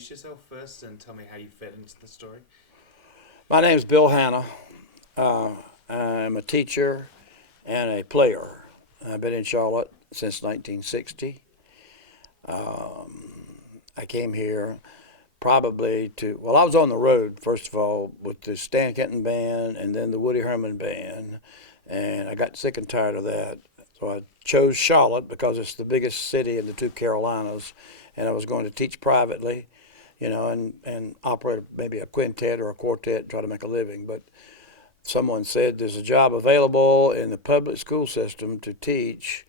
introduce yourself first and tell me how you fit into the story? My name is Bill Hanna. Uh, I'm a teacher and a player. I've been in Charlotte since 1960. I came here well, I was on the road, first of all, with the Stan Kenton Band and then the Woody Herman Band, and I got sick and tired of that. So I chose Charlotte because it's the biggest city in the two Carolinas, and I was going to teach privately, and operate maybe a quintet or a quartet, try to make a living. But someone said there's a job available in the public school system to teach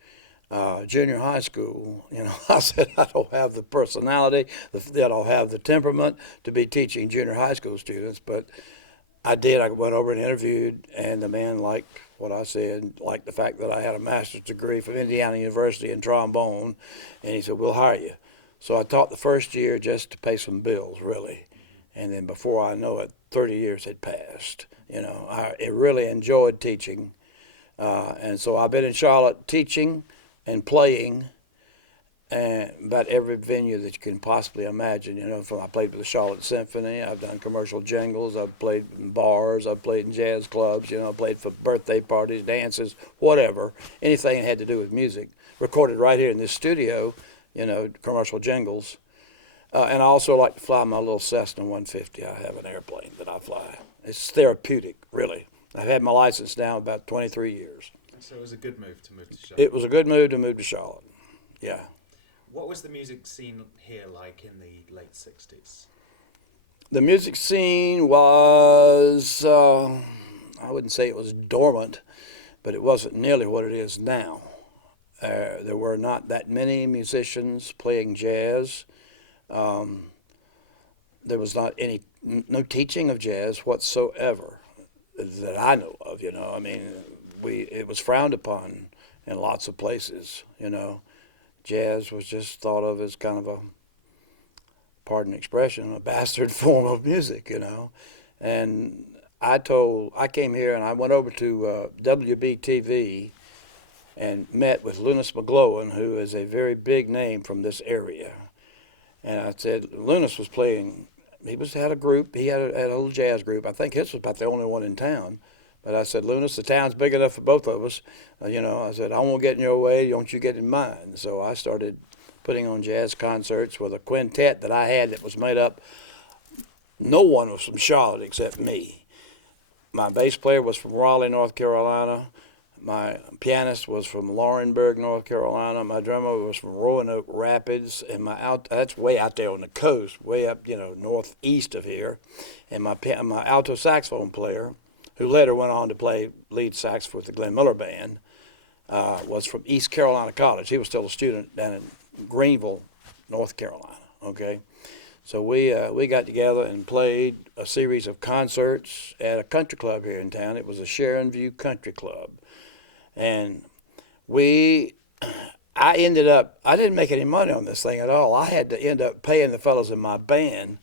junior high school. I said I don't have the personality, I don't have the temperament to be teaching junior high school students, but I did. I went over and interviewed, and the man liked what I said, liked the fact that I had a master's degree from Indiana University in trombone, and he said, "We'll hire you." So I taught the first year just to pay some bills, really. And then before I know it, 30 years had passed. I really enjoyed teaching. And so I've been in Charlotte teaching and playing about every venue that you can possibly imagine. I played with the Charlotte Symphony. I've done commercial jingles. I've played in bars. I've played in jazz clubs. I played for birthday parties, dances, whatever. Anything that had to do with music. Recorded right here in this studio, commercial jingles. And I also like to fly my little Cessna 150. I have an airplane that I fly. It's therapeutic, really. I've had my license now about 23 years. So it was a good move to move to Charlotte. It was a good move to move to Charlotte. Yeah. What was the music scene here like in the late 60s? The music scene was, I wouldn't say it was dormant, but it wasn't nearly what it is now. There were not that many musicians playing jazz. There was no teaching of jazz whatsoever that I know of. It was frowned upon in lots of places. Jazz was just thought of as kind of pardon the expression, a bastard form of music. And I came here and I went over to WBTV and met with Lunas McGlowan, who is a very big name from this area. And I said, Lunas was playing, had a group, he had a little jazz group. I think his was about the only one in town. But I said, Lunas, the town's big enough for both of us. I said, I won't get in your way, don't you get in mine. So I started putting on jazz concerts with a quintet that I had that was made up. No one was from Charlotte except me. My bass player was from Raleigh, North Carolina. My pianist was from Laurinburg, North Carolina. My drummer was from Roanoke Rapids, and that's way out there on the coast, way up, northeast of here. And my alto saxophone player, who later went on to play lead sax with the Glenn Miller Band, was from East Carolina College. He was still a student down in Greenville, North Carolina. Okay, so we got together and played a series of concerts at a country club here in town. It was the Sharon View Country Club. And I didn't make any money on this thing at all. I had to end up paying the fellows in my band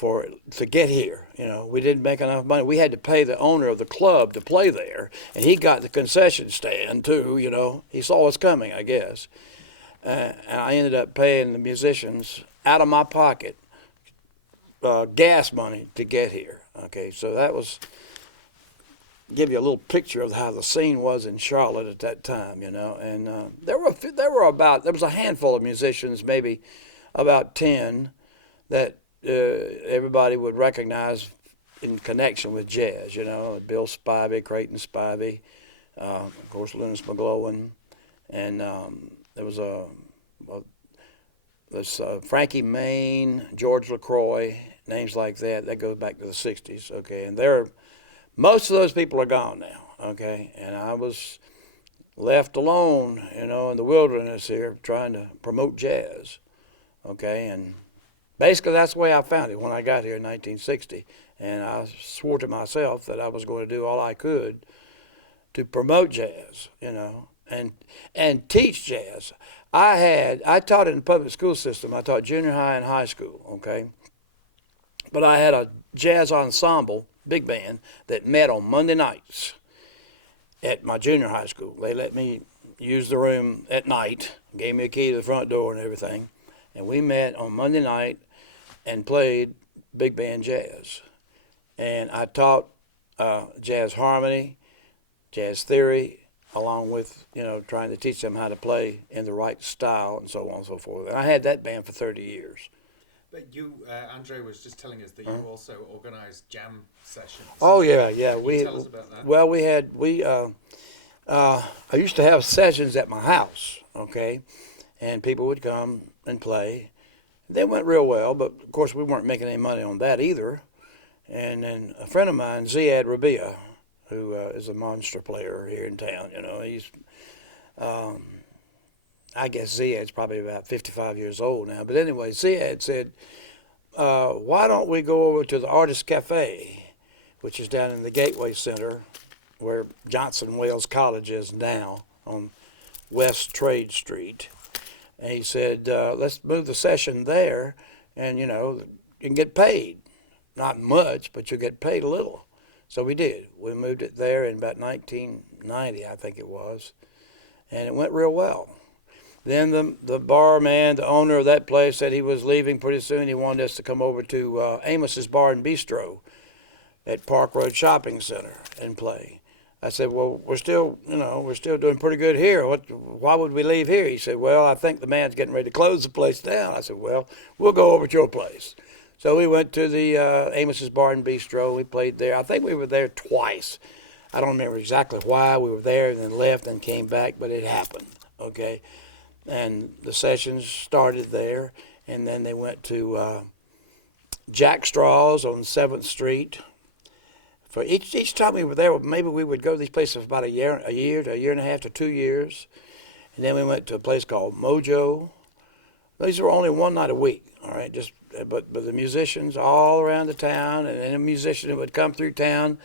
to get here. We didn't make enough money. We had to pay the owner of the club to play there, and he got the concession stand too. He saw us coming, I guess. And I ended up paying the musicians out of my pocket gas money to get here. Okay, so that was give you a little picture of how the scene was in Charlotte at that time, And there was a handful of musicians, maybe about 10, that everybody would recognize in connection with jazz. Bill Spivey, Creighton Spivey, of course Lunas McGlowan, and there was Frankie Main, George LaCroix, names like that. That goes back to the '60s. Okay, and most of those people are gone now, okay? And I was left alone, in the wilderness here trying to promote jazz, okay? And basically that's the way I found it when I got here in 1960. And I swore to myself that I was going to do all I could to promote jazz, and teach jazz. I taught in the public school system. I taught junior high and high school, okay? But I had a jazz ensemble, big band, that met on Monday nights at my junior high school. They let me use the room at night, gave me a key to the front door and everything. And we met on Monday night and played big band jazz. And I taught jazz harmony, jazz theory, along with, trying to teach them how to play in the right style and so on and so forth. And I had that band for 30 years. But you, Andre was just telling us that you also organised jam sessions. Oh yeah. Can you tell us about that? Well, I used to have sessions at my house, okay, and people would come and play. They went real well, but of course we weren't making any money on that either. And then a friend of mine, Ziad Rabia, who is a monster player here in town, he's, I guess Ziad's probably about 55 years old now. But anyway, Ziad said, why don't we go over to the Artist Cafe, which is down in the Gateway Center, where Johnson Wales College is now, on West Trade Street. And he said, let's move the session there, and, you can get paid. Not much, but you'll get paid a little. So we did. We moved it there in about 1990, I think it was, and it went real well. Then the barman, the owner of that place, said he was leaving pretty soon. He wanted us to come over to Amos's Bar and Bistro at Park Road Shopping Center and play. I said, well, we're still doing pretty good here. Why would we leave here? He said, well, I think the man's getting ready to close the place down. I said, well, we'll go over to your place. So we went to the Amos's Bar and Bistro. We played there. I think we were there twice. I don't remember exactly why we were there and then left and came back, but it happened, okay? And the sessions started there, and then they went to Jack Straw's on 7th Street. For each time we were there, maybe we would go to these places for about a year to a year and a half to 2 years. And then we went to a place called Mojo. These were only one night a week, all right? But the musicians all around the town, and any musician who would come through town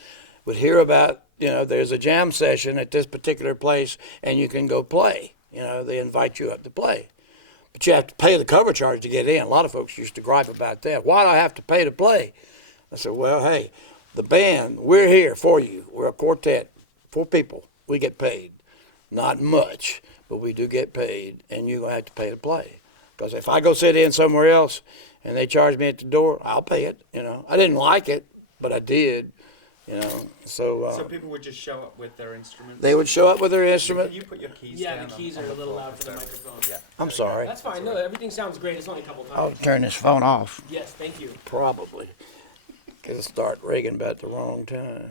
would hear about, there's a jam session at this particular place, and you can go play. They invite you up to play. But you have to pay the cover charge to get in. A lot of folks used to gripe about that. Why do I have to pay to play? I said, well, hey, the band, we're here for you. We're a quartet, 4 people. We get paid. Not much, but we do get paid, and you're going to have to pay to play. Because if I go sit in somewhere else and they charge me at the door, I'll pay it. I didn't like it, but I did. So people would just show up with their instruments? They would show up with their instrument. Can you put your keys Yeah, down? the keys are a little loud for the microphone. Yeah. I'm sorry. That's fine. No, everything sounds great. It's only a couple I'll times. turn this phone off. Yes, thank you. Probably. Because it'll start ringing about the wrong time.